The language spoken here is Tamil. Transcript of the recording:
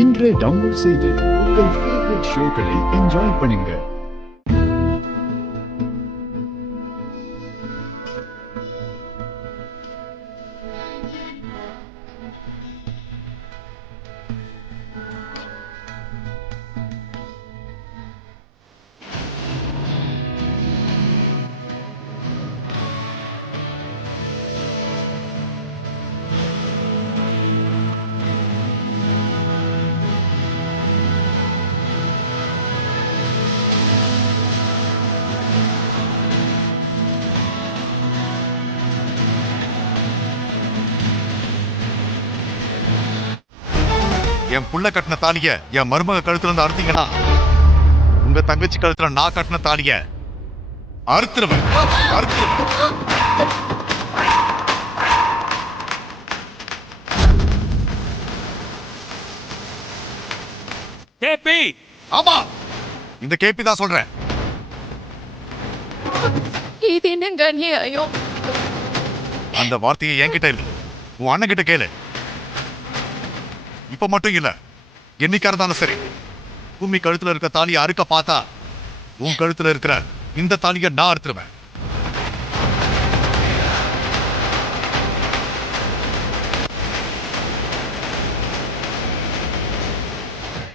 இன்றே டவுன்லோட் செய்து உங்கள் ஃபேவரட் ஷோக்களை என்ஜாய் பண்ணுங்க. என் புள்ள கட்டின தாலிய என் மருமக கழுத்துல இருந்து அறுத்தீங்கன்னா உங்க தங்கச்சி கழுத்துல நான் கட்டின தாலிய அறுத்துருவேன். கேபி, ஆமா, இந்த கேபி தான் சொல்றேன். இது என்னங்க அநியாயம்? அந்த வார்த்தையை என்கிட்ட இல்ல, உன் அண்ணன் கிட்ட கேளு. இப்ப மட்டும் இல்ல, என்னைக்கா இருந்தாலும் சரி, பூமி கழுத்துல இருக்க தாலியை அறுக்க பார்த்தா உன் கழுத்துல இருக்கிற இந்த தாலியை நான் அறுத்துருவேன்.